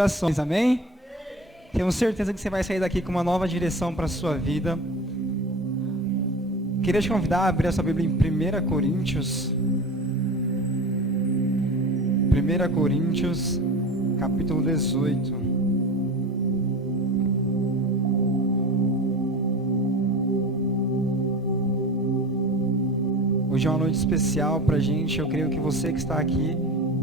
corações, amém? Tenho certeza que você vai sair daqui com uma nova direção para a sua vida. Queria te convidar a abrir a sua Bíblia em 1 Coríntios. 1 Coríntios, capítulo 18. Hoje é uma noite especial pra gente. Eu creio que você que está aqui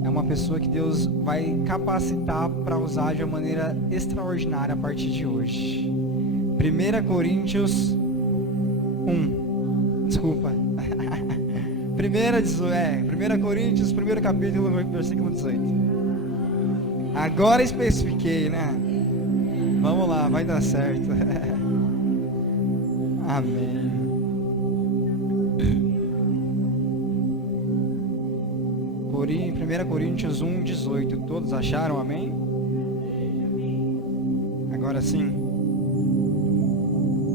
é uma pessoa que Deus vai capacitar para usar de uma maneira extraordinária a partir de hoje. 1 Coríntios 1. Desculpa. 1 Coríntios, primeiro capítulo, versículo 18. Agora especifiquei, né? Vamos lá, vai dar certo. Amém. 1 Coríntios 1, 18. Todos acharam, amém? Agora sim.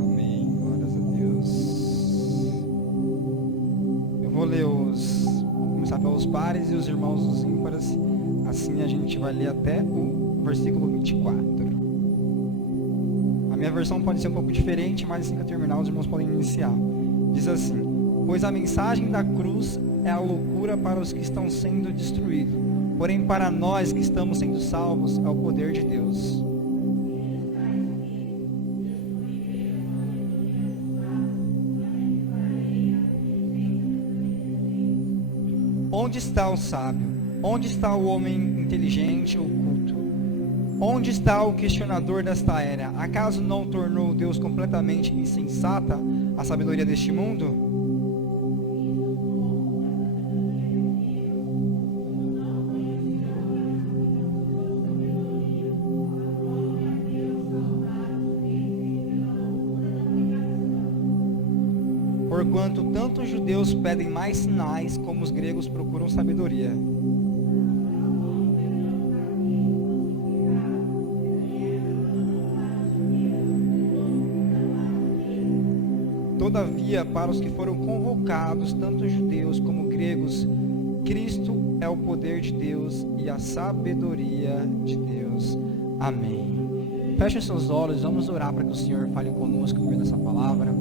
Amém, glórias a Deus. Eu vou ler vou começar pelos pares e os irmãos dos ímpares. Assim a gente vai ler até o versículo 24. A minha versão pode ser um pouco diferente, mas assim que eu terminar os irmãos podem iniciar. Diz assim: pois a mensagem da cruz é a loucura para os que estão sendo destruídos, porém para nós que estamos sendo salvos é o poder de Deus. Onde está o sábio? Onde está o homem inteligente ou culto? Onde está o questionador desta era? Acaso não tornou Deus completamente insensata a sabedoria deste mundo? Porquanto tanto os judeus pedem mais sinais, como os gregos procuram sabedoria. Todavia, para os que foram convocados, tanto judeus como gregos, Cristo é o poder de Deus e a sabedoria de Deus. Amém. Feche seus olhos, vamos orar para que o Senhor fale conosco por meio dessa palavra.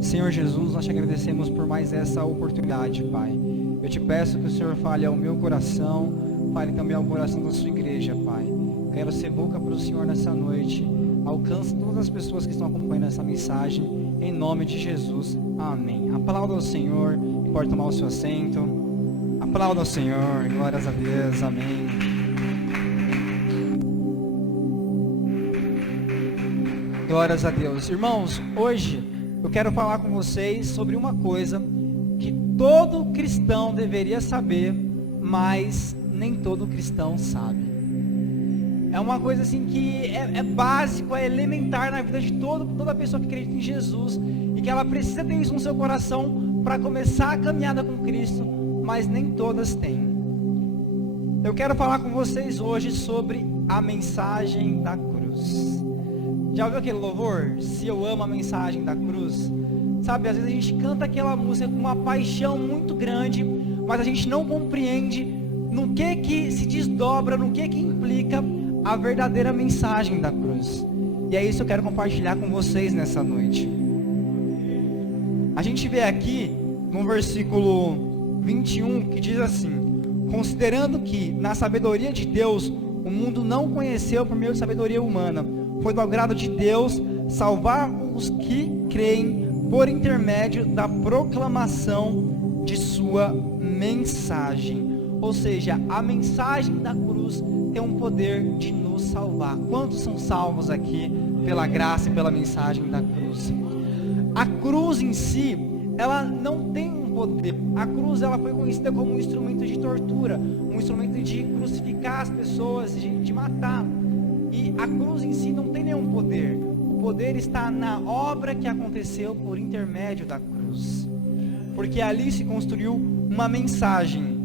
Senhor Jesus, nós te agradecemos por mais essa oportunidade, Pai. Eu te peço que o Senhor fale ao meu coração, fale também ao coração da sua igreja, Pai. Quero ser boca para o Senhor nessa noite. Alcance todas as pessoas que estão acompanhando essa mensagem, em nome de Jesus. Amém. Aplauda ao Senhor e pode tomar o seu assento. Aplauda ao Senhor, glórias a Deus, amém. Glórias a Deus. Irmãos, hoje eu quero falar com vocês sobre uma coisa que todo cristão deveria saber, mas nem todo cristão sabe. É uma coisa assim que é básico, é elementar na vida de toda pessoa que acredita em Jesus, e que ela precisa ter isso no seu coração para começar a caminhada com Cristo, mas nem todas têm. Eu quero falar com vocês hoje sobre a mensagem da cruz. Já ouviu aquele louvor? Se eu amo a mensagem da cruz. Sabe, às vezes a gente canta aquela música com uma paixão muito grande, mas a gente não compreende no que se desdobra, no que implica a verdadeira mensagem da cruz. E é isso que eu quero compartilhar com vocês nessa noite. A gente vê aqui no versículo 21 que diz assim: considerando que na sabedoria de Deus o mundo não conheceu por meio de sabedoria humana, foi do agrado de Deus salvar os que creem por intermédio da proclamação de sua mensagem. Ou seja, a mensagem da cruz tem um poder de nos salvar. Quantos são salvos aqui pela graça e pela mensagem da cruz? A cruz em si, ela não tem um poder. A cruz, ela foi conhecida como um instrumento de tortura, um instrumento de crucificar as pessoas, de matar. E a cruz em si não tem nenhum poder. O poder está na obra que aconteceu por intermédio da cruz. Porque ali se construiu uma mensagem.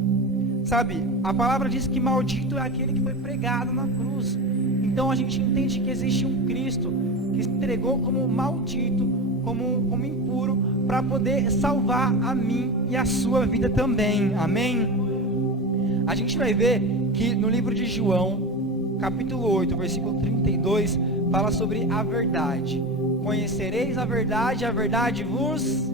Sabe, a palavra diz que maldito é aquele que foi pregado na cruz. Então a gente entende que existe um Cristo que se entregou como maldito, como impuro, para poder salvar a mim e a sua vida também. Amém? A gente vai ver que no livro de João, capítulo 8, versículo 32, fala sobre a verdade. Conhecereis a verdade vos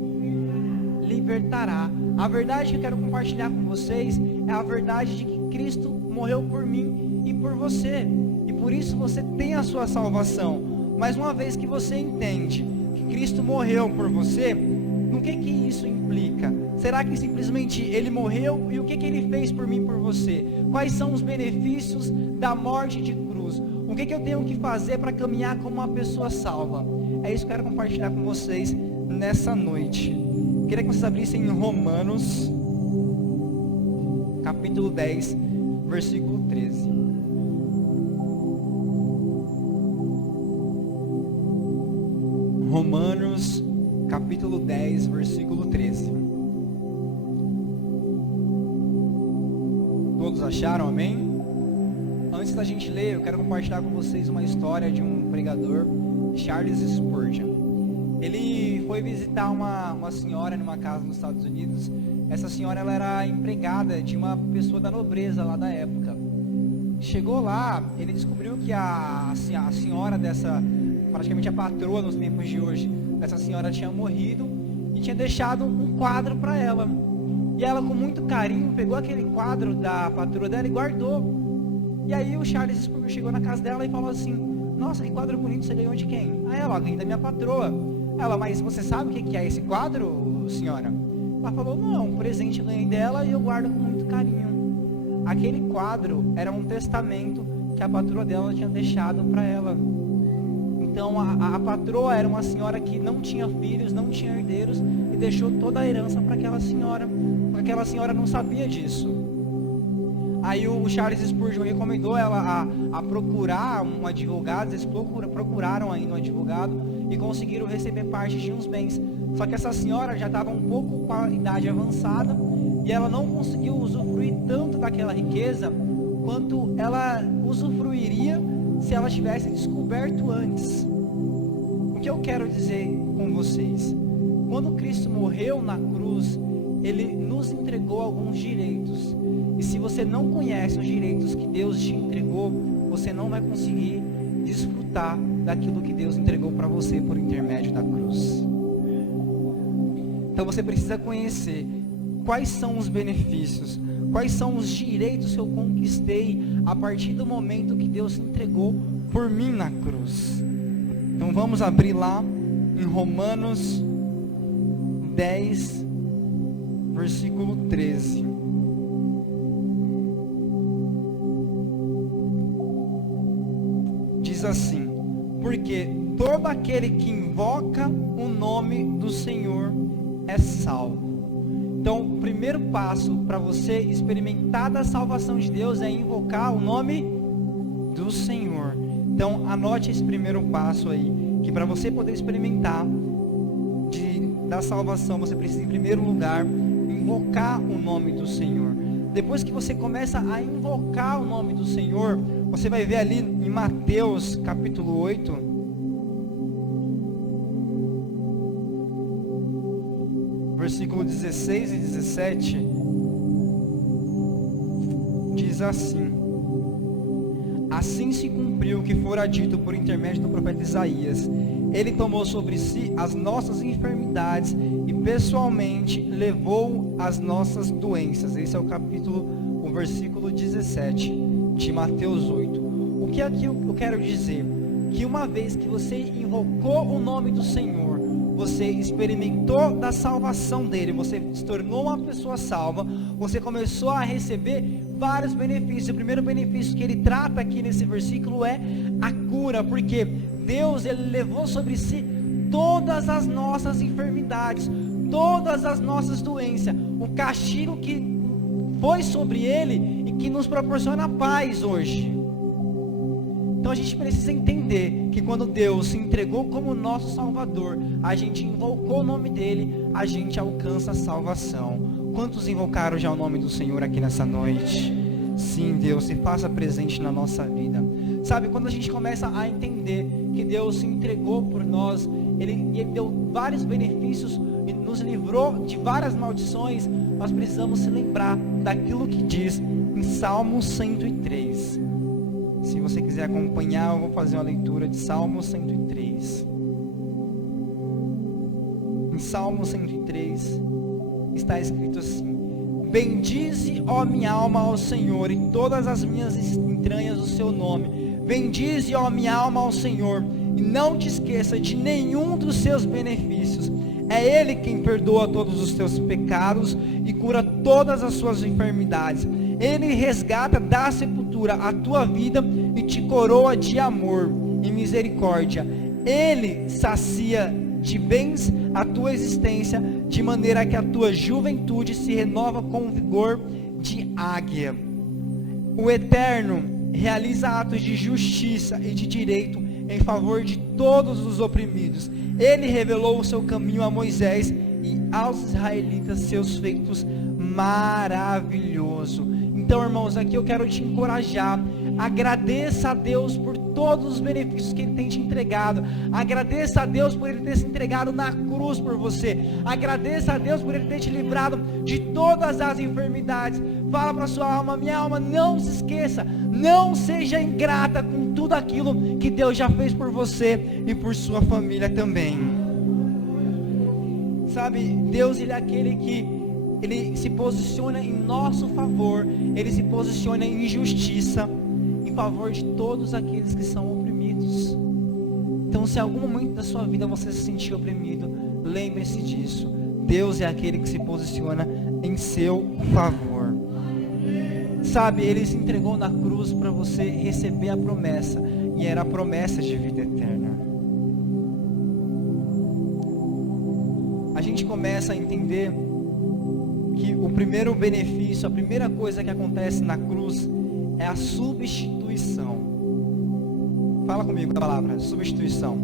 libertará. A verdade que eu quero compartilhar com vocês é a verdade de que Cristo morreu por mim e por você. E por isso você tem a sua salvação. Mas uma vez que você entende que Cristo morreu por você, no que isso implica? Será que simplesmente Ele morreu e o que Ele fez por mim e por você? Quais são os benefícios da morte de cruz? O que eu tenho que fazer para caminhar como uma pessoa salva? É isso que eu quero compartilhar com vocês nessa noite. Queria que vocês abrissem em Romanos, capítulo 10, versículo 13. Romanos, capítulo 10, versículo 13. Todos acharam, amém? Antes da gente ler, eu quero compartilhar com vocês uma história de um pregador, Charles Spurgeon. Ele foi visitar uma senhora numa casa nos Estados Unidos. Essa senhora, ela era empregada de uma pessoa da nobreza lá da época. Chegou lá, ele descobriu que a senhora dessa, praticamente a patroa nos tempos de hoje, essa senhora tinha morrido e tinha deixado um quadro para ela. E ela, com muito carinho, pegou aquele quadro da patroa dela e guardou. E aí o Charles Spurgeon chegou na casa dela e falou assim: nossa, que quadro bonito, você ganhou de quem? Aí ela: ganhei da minha patroa. Ela: mas você sabe o que é esse quadro, senhora? Ela falou: não, é um presente que eu ganhei dela e eu guardo com muito carinho. Aquele quadro era um testamento que a patroa dela tinha deixado para ela. Então a patroa era uma senhora que não tinha filhos, não tinha herdeiros, e deixou toda a herança para aquela senhora. Aquela senhora não sabia disso. Aí o Charles Spurgeon recomendou ela a procurar um advogado. Eles procuraram ainda um advogado e conseguiram receber parte de uns bens. Só que essa senhora já estava um pouco com a idade avançada e ela não conseguiu usufruir tanto daquela riqueza quanto ela usufruiria se ela tivesse descoberto antes. O que eu quero dizer com vocês? Quando Cristo morreu na cruz, Ele nos entregou alguns direitos. E se você não conhece os direitos que Deus te entregou, você não vai conseguir desfrutar daquilo que Deus entregou para você por intermédio da cruz. Então você precisa conhecer quais são os benefícios, quais são os direitos que eu conquistei a partir do momento que Deus entregou por mim na cruz. Então vamos abrir lá em Romanos 10, versículo 13. Diz assim: porque todo aquele que invoca o nome do Senhor é salvo. Então, o primeiro passo para você experimentar da salvação de Deus é invocar o nome do Senhor. Então, anote esse primeiro passo aí, que para você poder experimentar da salvação, você precisa, em primeiro lugar, invocar o nome do Senhor. Depois que você começa a invocar o nome do Senhor, você vai ver ali em Mateus capítulo 8, versículo 16 e 17, diz assim: assim se cumpriu o que fora dito por intermédio do profeta Isaías. Ele tomou sobre si as nossas enfermidades e pessoalmente levou as nossas doenças. Esse é o versículo 17 de Mateus 8. O que aqui eu quero dizer? Que uma vez que você invocou o nome do Senhor, você experimentou da salvação dele, você se tornou uma pessoa salva, você começou a receber vários benefícios. O primeiro benefício que ele trata aqui nesse versículo é a cura, porque Deus, ele levou sobre si todas as nossas enfermidades, todas as nossas doenças, o castigo que foi sobre ele e que nos proporciona paz hoje. Então a gente precisa entender que quando Deus se entregou como nosso Salvador, a gente invocou o nome dele, a gente alcança a salvação. Quantos invocaram já o nome do Senhor aqui nessa noite? Sim, Deus, se faça presente na nossa vida. Sabe, quando a gente começa a entender que Deus se entregou por nós, Ele deu vários benefícios e nos livrou de várias maldições, nós precisamos se lembrar daquilo que diz em Salmo 103. Se você quiser acompanhar, eu vou fazer uma leitura de Salmo 103. Em Salmo 103 está escrito assim: bendize, ó minha alma, ao Senhor, e todas as minhas entranhas o seu nome. Bendize, ó minha alma, ao Senhor, e não te esqueça de nenhum dos seus benefícios. É Ele quem perdoa todos os teus pecados e cura todas as suas enfermidades. Ele resgata da sepultura a tua vida e te coroa de amor e misericórdia. Ele sacia de bens a tua existência, de maneira que a tua juventude se renova com vigor de águia. O Eterno realiza atos de justiça e de direito em favor de todos os oprimidos. Ele revelou o seu caminho a Moisés e aos israelitas seus feitos maravilhosos. Então, irmãos, aqui eu quero te encorajar. Agradeça a Deus por todos os benefícios que Ele tem te entregado. Agradeça a Deus por Ele ter se entregado na cruz por você. Agradeça a Deus por Ele ter te livrado de todas as enfermidades. Fala para sua alma: minha alma, não se esqueça, não seja ingrata com tudo aquilo que Deus já fez por você e por sua família também. Sabe, Deus, Ele é aquele que Ele se posiciona em nosso favor. Ele se posiciona em justiça em favor de todos aqueles que são oprimidos. Então, se em algum momento da sua vida você se sentir oprimido, lembre-se disso. Deus é aquele que se posiciona em seu favor. Sabe, Ele se entregou na cruz para você receber a promessa, e era a promessa de vida eterna. A gente começa a entender que o primeiro benefício, a primeira coisa que acontece na cruz é a substituição. Fala comigo a palavra, substituição.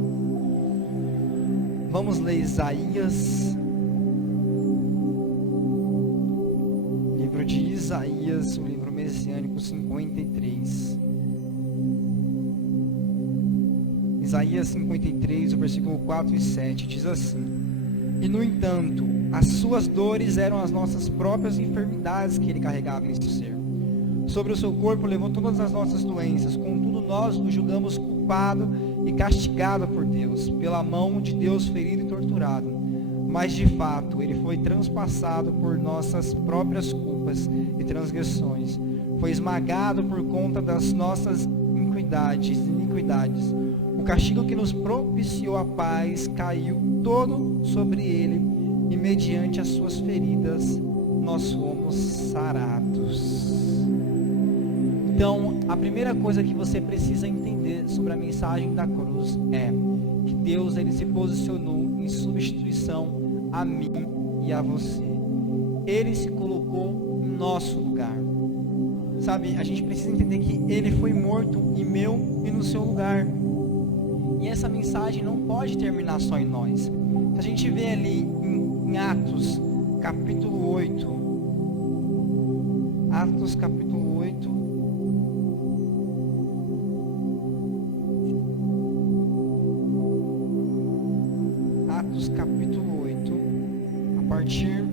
Vamos ler Isaías. Livro de Isaías, o livro messiânico 53. Isaías 53, o versículo 4 e 7, diz assim: e no entanto, as suas dores eram as nossas próprias enfermidades que Ele carregava em seu ser. Sobre o seu corpo levou todas as nossas doenças, contudo nós o julgamos culpado e castigado por Deus, pela mão de Deus ferido e torturado. Mas de fato, Ele foi transpassado por nossas próprias culpas e transgressões. Foi esmagado por conta das nossas iniquidades. O castigo que nos propiciou a paz caiu todo sobre Ele, e mediante as suas feridas nós fomos sarados. Então, a primeira coisa que você precisa entender sobre a mensagem da cruz é que Deus, Ele se posicionou em substituição a mim e a você. Ele se colocou em nosso lugar. Sabe, a gente precisa entender que Ele foi morto em meu e no seu lugar. E essa mensagem não pode terminar só em nós. Se a gente vê ali em Atos capítulo 8, Atos capítulo 8, Atos capítulo 8, a partir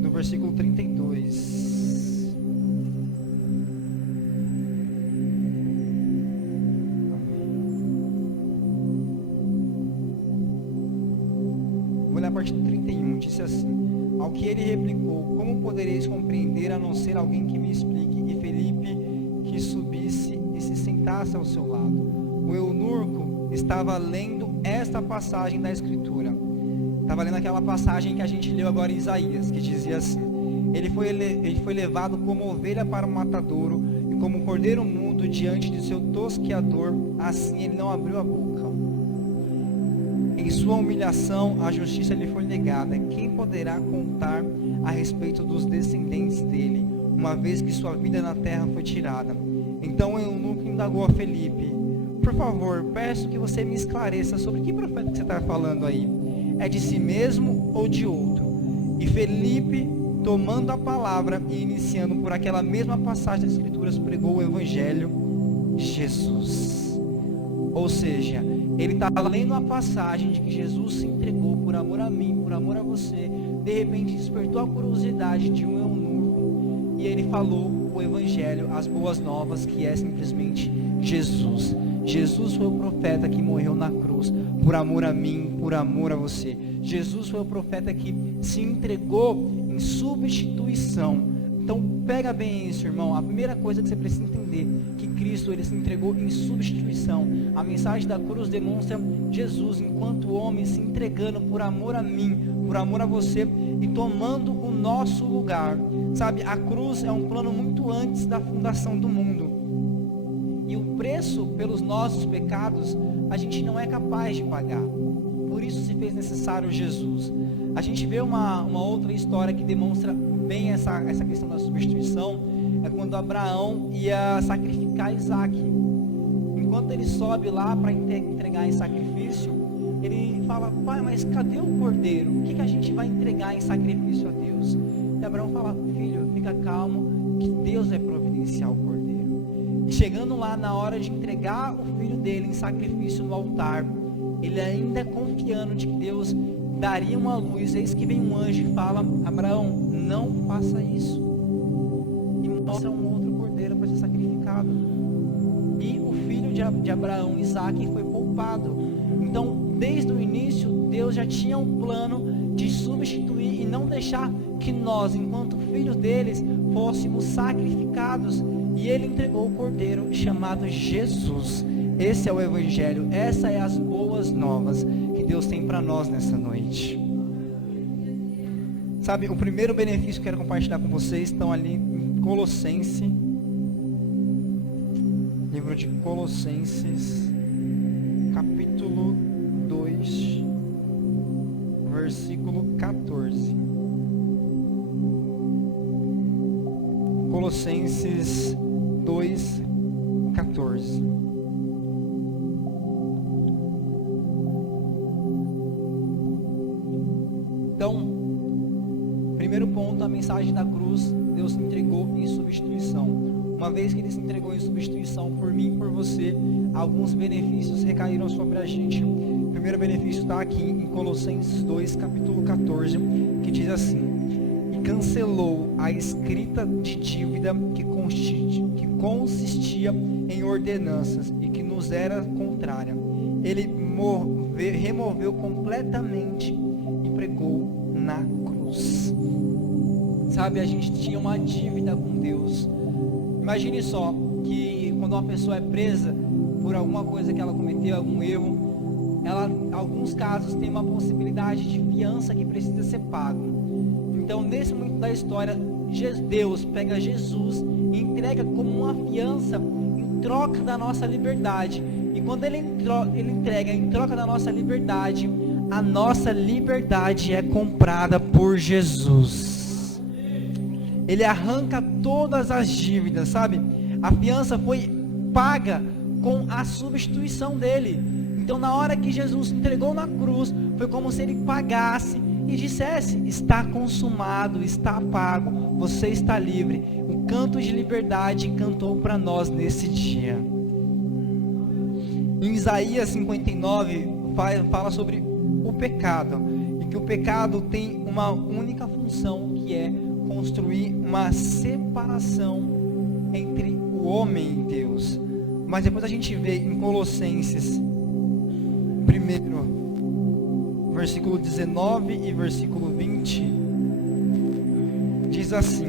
do versículo 32. Vou ler a partir do 31, disse assim: ao que ele replicou: como podereis compreender a não ser alguém que me explique? E Felipe que subisse e se sentasse ao seu lado. O eunuco estava lendo esta passagem da Escritura. Estava lendo aquela passagem que a gente leu agora em Isaías, que dizia assim: ele foi levado como ovelha para o matadouro, e como um cordeiro mudo diante de seu tosqueador, assim ele não abriu a boca. Em sua humilhação, a justiça lhe foi negada. Quem poderá contar a respeito dos descendentes dele, uma vez que sua vida na terra foi tirada? Então o eunuco indagou a Felipe: por favor, peço que você me esclareça sobre que profeta que você está falando aí. É de si mesmo ou de outro? E Felipe, tomando a palavra e iniciando por aquela mesma passagem das Escrituras, pregou o Evangelho de Jesus. Ou seja, ele estava lendo a passagem de que Jesus se entregou por amor a mim, por amor a você. De repente despertou a curiosidade de um eunuco e ele falou o evangelho, as boas novas, que é simplesmente Jesus. Jesus foi o profeta que morreu na cruz por amor a mim, por amor a você. Jesus foi o profeta que se entregou em substituição. Então pega bem isso, irmão. A primeira coisa que você precisa entender, que Cristo, ele se entregou em substituição. A mensagem da cruz demonstra Jesus enquanto homem se entregando por amor a mim, por amor a você, e tomando o nosso lugar. Sabe, a cruz é um plano muito antes da fundação do mundo. E o preço pelos nossos pecados a gente não é capaz de pagar. Por isso se fez necessário Jesus. A gente vê uma outra história que demonstra bem essa questão da substituição. É quando Abraão ia sacrificar Isaac. Enquanto ele sobe lá para entregar em sacrifício, ele fala: pai, mas cadê o cordeiro? O que a gente vai entregar em sacrifício a Deus? E Abraão fala: filho, fica calmo, que Deus vai providenciar o cordeiro. E chegando lá na hora de entregar o filho dele em sacrifício no altar, ele ainda confiando de que Deus daria uma luz, eis que vem um anjo e fala: Abraão, não faça isso. E mostra um outro cordeiro para ser sacrificado. E o filho de Abraão, Isaac, foi poupado. Então, desde o início, Deus já tinha um plano de substituir e não deixar que nós, enquanto filhos deles, fôssemos sacrificados. E ele entregou o cordeiro chamado Jesus. Esse é o evangelho, essa é as boas novas que Deus tem para nós nessa noite. Sabe, o primeiro benefício que eu quero compartilhar com vocês estão ali em Colossenses, livro de Colossenses, capítulo 2, versículo 14. Colossenses 2, 14. Então, primeiro ponto, a mensagem da cruz, Deus se entregou em substituição. Uma vez que Ele se entregou em substituição por mim e por você, alguns benefícios recaíram sobre a gente. O primeiro benefício está aqui em Colossenses 2, capítulo 14, que diz assim: e cancelou a escrita de dívida que consistia em ordenanças e que nos era contrária. Ele removeu completamente e pregou na cruz. Sabe, a gente tinha uma dívida com Deus. Imagine só que quando uma pessoa é presa por alguma coisa que ela cometeu, algum erro, ela, em alguns casos, tem uma possibilidade de fiança que precisa ser pago. Então, nesse momento da história, Deus pega Jesus e entrega como uma fiança em troca da nossa liberdade. E quando ele entrega em troca da nossa liberdade, a nossa liberdade é comprada por Jesus. Ele arranca todas as dívidas, sabe? A fiança foi paga com a substituição dele. Então, na hora que Jesus se entregou na cruz, foi como se ele pagasse e dissesse: está consumado, está pago, você está livre. O canto de liberdade cantou para nós nesse dia. Em Isaías 59 fala sobre o pecado, e que o pecado tem uma única função, que é construir uma separação entre o homem e Deus. Mas depois a gente vê em Colossenses, primeiro versículo 19 e versículo 20, diz assim: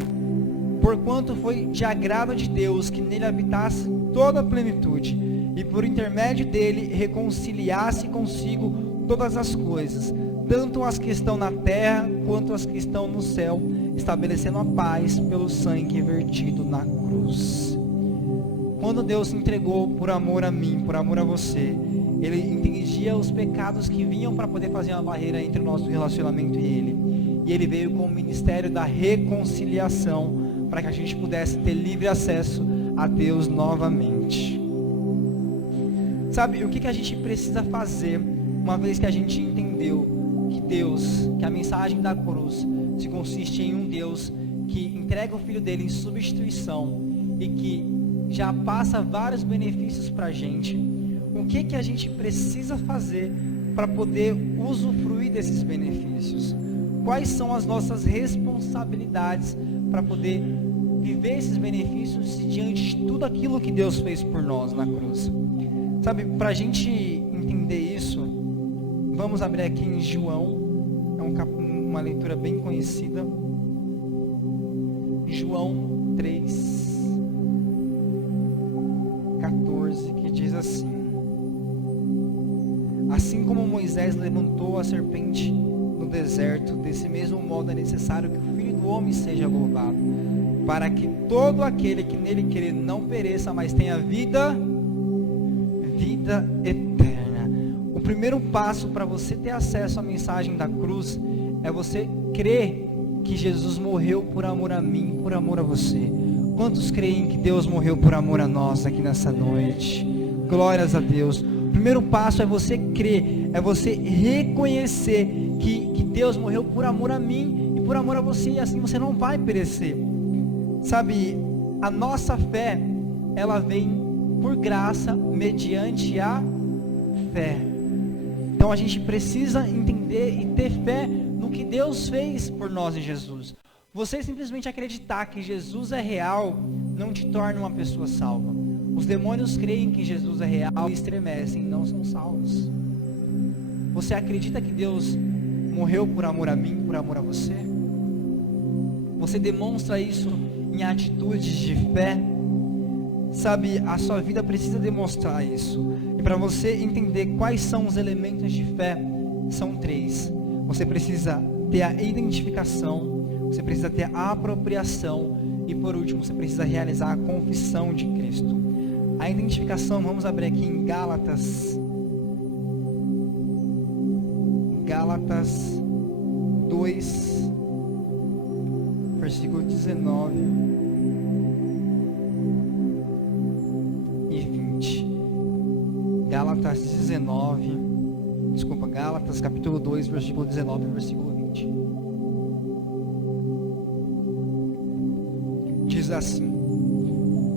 porquanto foi de agrado de Deus que nele habitasse toda a plenitude, e por intermédio dele reconciliasse consigo todas as coisas, tanto as que estão na terra quanto as que estão no céu, estabelecendo a paz pelo sangue vertido na cruz. Quando Deus se entregou por amor a mim, por amor a você, Ele entendia os pecados que vinham para poder fazer uma barreira entre o nosso relacionamento e Ele. E Ele veio com o ministério da reconciliação, para que a gente pudesse ter livre acesso a Deus novamente. Sabe, o que a gente precisa fazer, uma vez que a gente entendeu que Deus, que a mensagem da cruz se consiste em um Deus que entrega o Filho dele em substituição e que já passa vários benefícios para a gente? o que a gente precisa fazer para poder usufruir desses benefícios? Quais são as nossas responsabilidades para poder viver esses benefícios diante de tudo aquilo que Deus fez por nós na cruz? Sabe, para a gente entender isso, vamos abrir aqui em João, uma leitura bem conhecida, João 3:14, que diz assim: assim como Moisés levantou a serpente no deserto, desse mesmo modo é necessário que o Filho do Homem seja louvado, para que todo aquele que nele crer não pereça, mas tenha vida eterna. O primeiro passo para você ter acesso à mensagem da cruz é você crer que Jesus morreu por amor a mim, por amor a você. Quantos creem que Deus morreu por amor a nós aqui nessa noite? Glórias a Deus. O primeiro passo é você crer, é você reconhecer que Deus morreu por amor a mim e por amor a você, e assim você não vai perecer. Sabe, a nossa fé, ela vem por graça, mediante a fé. Então a gente precisa entender e ter fé no que Deus fez por nós em Jesus. Você simplesmente acreditar que Jesus é real não te torna uma pessoa salva. Os demônios creem que Jesus é real e estremecem, não são salvos. Você acredita que Deus morreu por amor a mim, por amor a você? Você demonstra isso em atitudes de fé? Sabe, a sua vida precisa demonstrar isso. E para você entender quais são os elementos de fé, são 3. Você precisa ter a identificação, você precisa ter a apropriação e por último você precisa realizar a confissão de Cristo. A identificação, vamos abrir aqui em Gálatas 2, versículo 19 e 20. Gálatas capítulo 2, versículo 19 e versículo 20. Diz assim: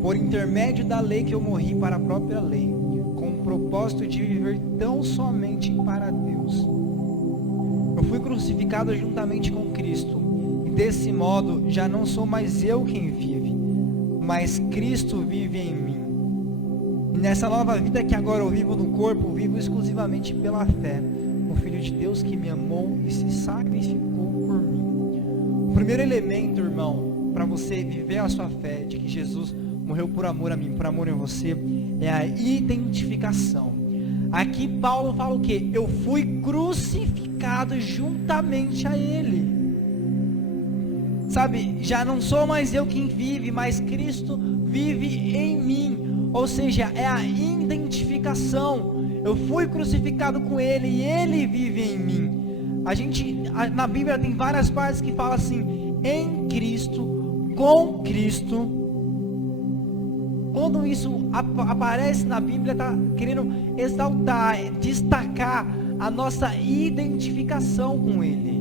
por intermédio da lei que eu morri para a própria lei, com o propósito de viver tão somente para Deus. Eu fui crucificado juntamente com Cristo, e desse modo já não sou mais eu quem vive, mas Cristo vive em mim. E nessa nova vida que agora eu vivo no corpo, vivo exclusivamente pela fé no Filho de Deus que me amou e se sacrificou por mim. O primeiro elemento, irmão, para você viver a sua fé de que Jesus morreu por amor a mim, por amor a você, é a identificação. Aqui Paulo fala o quê? Eu fui crucificado juntamente a Ele. Sabe, já não sou mais eu quem vive, mas Cristo vive em mim. Ou seja, é a identificação. Eu fui crucificado com Ele e Ele vive em mim. Na Bíblia tem várias partes que falam assim: em Cristo, com Cristo. Quando isso aparece na Bíblia, está querendo exaltar, destacar a nossa identificação com Ele.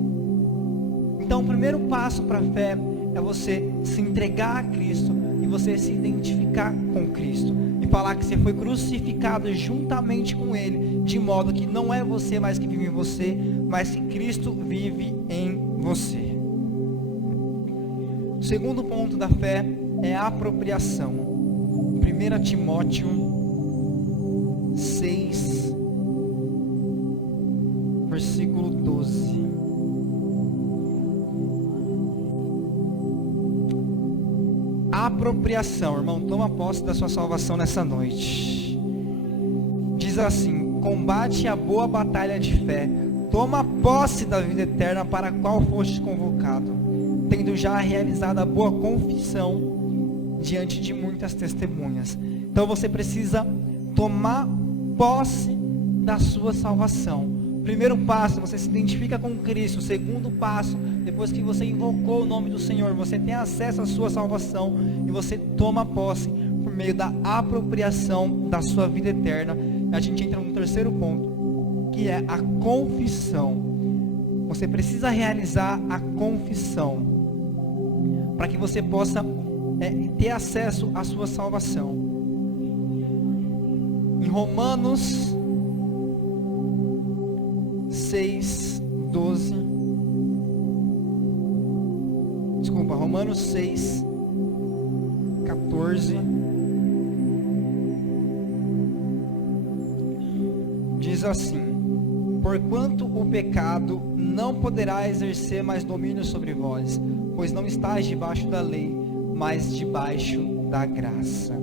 Então o primeiro passo para a fé é você se entregar a Cristo e você se identificar com Cristo. E falar que você foi crucificado juntamente com Ele, de modo que não é você mais que vive em você, mas que Cristo vive em você. O segundo ponto da fé é a apropriação. 1 Timóteo 6, versículo 12. Apropriação, irmão, toma posse da sua salvação nessa noite. Diz assim: combate a boa batalha de fé, toma posse da vida eterna para a qual foste convocado, tendo já realizado a boa confissão diante de muitas testemunhas. Então você precisa tomar posse da sua salvação. Primeiro passo, você se identifica com Cristo. Segundo passo, depois que você invocou o nome do Senhor, você tem acesso à sua salvação e você toma posse por meio da apropriação da sua vida eterna. A gente entra no terceiro ponto, que é a confissão. Você precisa realizar a confissão para que você possa ter acesso à sua salvação. Em Romanos 6, 12. Desculpa, Romanos 6, 14. Diz assim: porquanto o pecado não poderá exercer mais domínio sobre vós, pois não estáis debaixo da lei, mas debaixo da graça.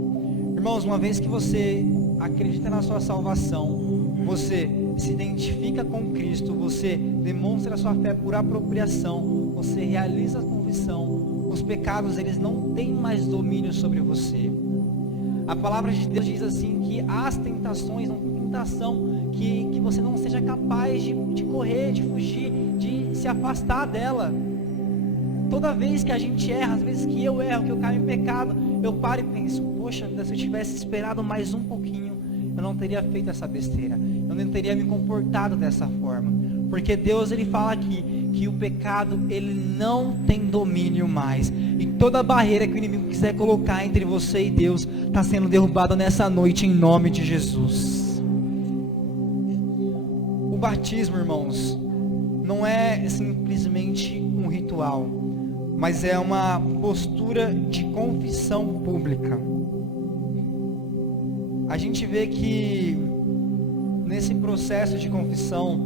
Irmãos, uma vez que você acredita na sua salvação, você se identifica com Cristo, você demonstra a sua fé por apropriação, você realiza a confissão, os pecados eles não têm mais domínio sobre você. A palavra de Deus diz assim que as tentações, não tem tentação que você não seja capaz de correr, de fugir, de se afastar dela. Toda vez que a gente erra, às vezes que eu erro, que eu caio em pecado, eu paro e penso, poxa, se eu tivesse esperado mais um pouquinho, eu não teria feito essa besteira, eu não teria me comportado dessa forma, porque Deus ele fala aqui, que o pecado ele não tem domínio mais, e toda barreira que o inimigo quiser colocar entre você e Deus, está sendo derrubada nessa noite em nome de Jesus. O batismo, irmãos, não é simplesmente um ritual, mas é uma postura de confissão pública. A gente vê que nesse processo de confissão,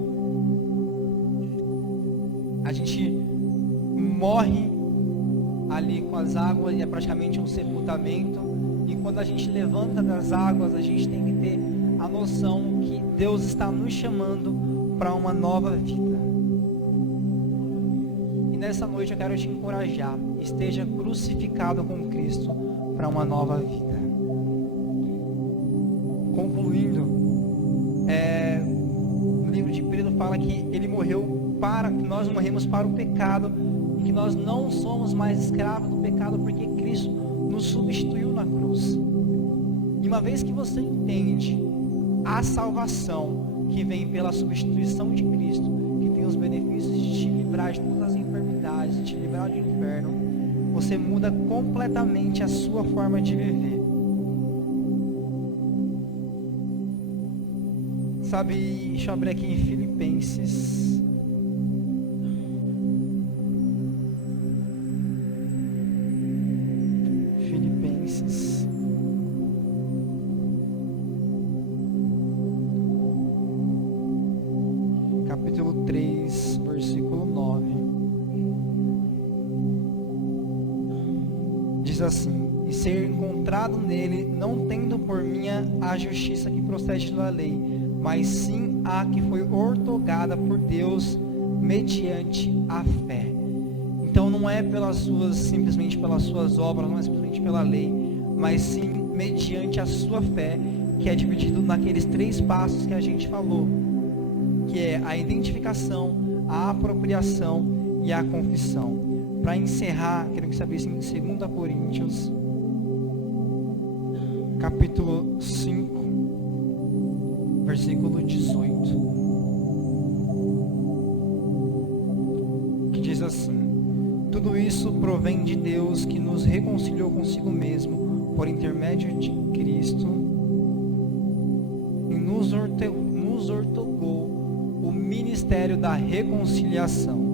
a gente morre ali com as águas e é praticamente um sepultamento. E quando a gente levanta das águas, a gente tem que ter a noção que Deus está nos chamando para uma nova vida. E nessa noite eu quero te encorajar, esteja crucificado com Cristo para uma nova vida. Concluindo, no livro de Pedro fala que ele morreu que nós morremos para o pecado, e que nós não somos mais escravos do pecado, porque Cristo nos substituiu na cruz. E uma vez que você entende a salvação que vem pela substituição de Cristo, que tem os benefícios de te livrar de todas as enfermidades, de te livrar do inferno, você muda completamente a sua forma de viver. Sabe, deixa eu abrir aqui em Filipenses. Capítulo 3, versículo 9. Diz assim: e ser encontrado nele, não tendo por minha a justiça que procede da lei, mas sim a que foi outorgada por Deus mediante a fé. Então não é simplesmente pelas suas obras, não é simplesmente pela lei, mas sim mediante a sua fé, que é dividido naqueles 3 passos que a gente falou, que é a identificação, a apropriação e a confissão. Para encerrar, quero que você abrisse em 2 Coríntios, capítulo 5, versículo 18, que diz assim: tudo isso provém de Deus, que nos reconciliou consigo mesmo por intermédio de Cristo e nos outorgou o ministério da reconciliação.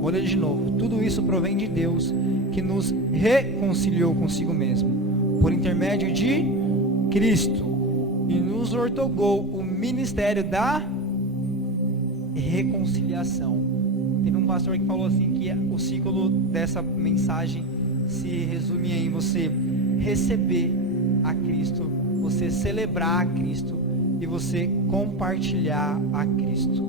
Vou ler de novo. Tudo isso provém de Deus, que nos reconciliou consigo mesmo por intermédio de Cristo e nos outorgou o ministério da reconciliação. Teve um pastor que falou assim que o ciclo dessa mensagem se resume em você receber a Cristo, você celebrar a Cristo e você compartilhar a Cristo.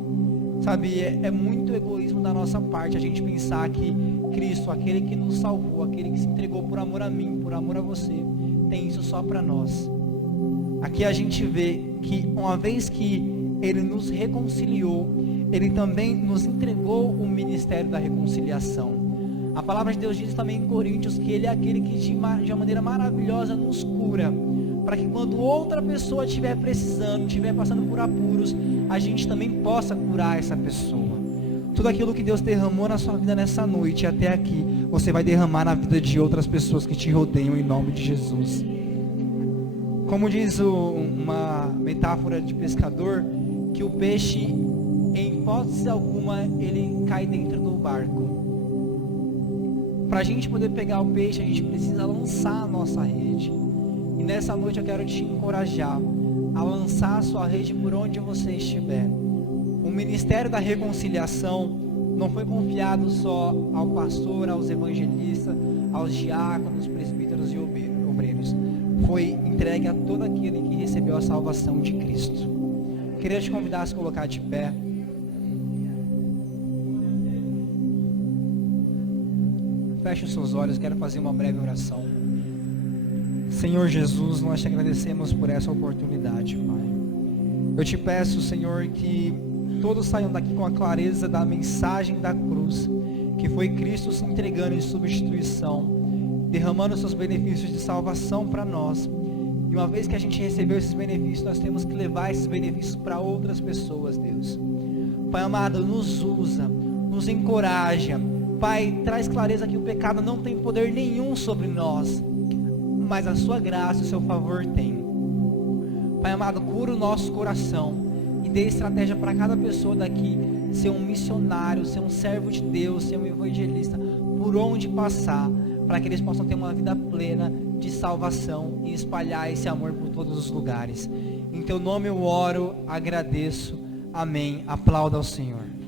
Sabe, é muito egoísmo da nossa parte a gente pensar que Cristo, aquele que nos salvou, aquele que se entregou por amor a mim, por amor a você, tem isso só para nós. Aqui a gente vê que uma vez que Ele nos reconciliou, Ele também nos entregou o ministério da reconciliação. A palavra de Deus diz também em Coríntios que Ele é aquele que de uma maneira maravilhosa nos cura, para que quando outra pessoa estiver precisando, estiver passando por apuros, a gente também possa curar essa pessoa. Tudo aquilo que Deus derramou na sua vida nessa noite até aqui, você vai derramar na vida de outras pessoas que te rodeiam em nome de Jesus. Como diz uma metáfora de pescador, que o peixe, em hipótese alguma, ele cai dentro do barco. Para a gente poder pegar o peixe, a gente precisa lançar a nossa rede. E nessa noite eu quero te encorajar a lançar a sua rede por onde você estiver. O Ministério da Reconciliação não foi confiado só ao pastor, aos evangelistas, aos diáconos, presbíteros e obreiros. Foi entregue a todo aquele que recebeu a salvação de Cristo. Queria te convidar a se colocar de pé. Feche os seus olhos, quero fazer uma breve oração. Senhor Jesus, nós te agradecemos por essa oportunidade, Pai. Eu te peço, Senhor, que todos saiam daqui com a clareza da mensagem da cruz, que foi Cristo se entregando em substituição, derramando seus benefícios de salvação para nós. E uma vez que a gente recebeu esses benefícios, nós temos que levar esses benefícios para outras pessoas, Deus. Pai amado, nos usa, nos encoraja. Pai, traz clareza que o pecado não tem poder nenhum sobre nós, mas a sua graça e o seu favor tem. Pai amado, cura o nosso coração e dê estratégia para cada pessoa daqui ser um missionário, ser um servo de Deus, ser um evangelista, por onde passar, para que eles possam ter uma vida plena de salvação e espalhar esse amor por todos os lugares. Em teu nome eu oro, agradeço. Amém. Aplauda ao Senhor.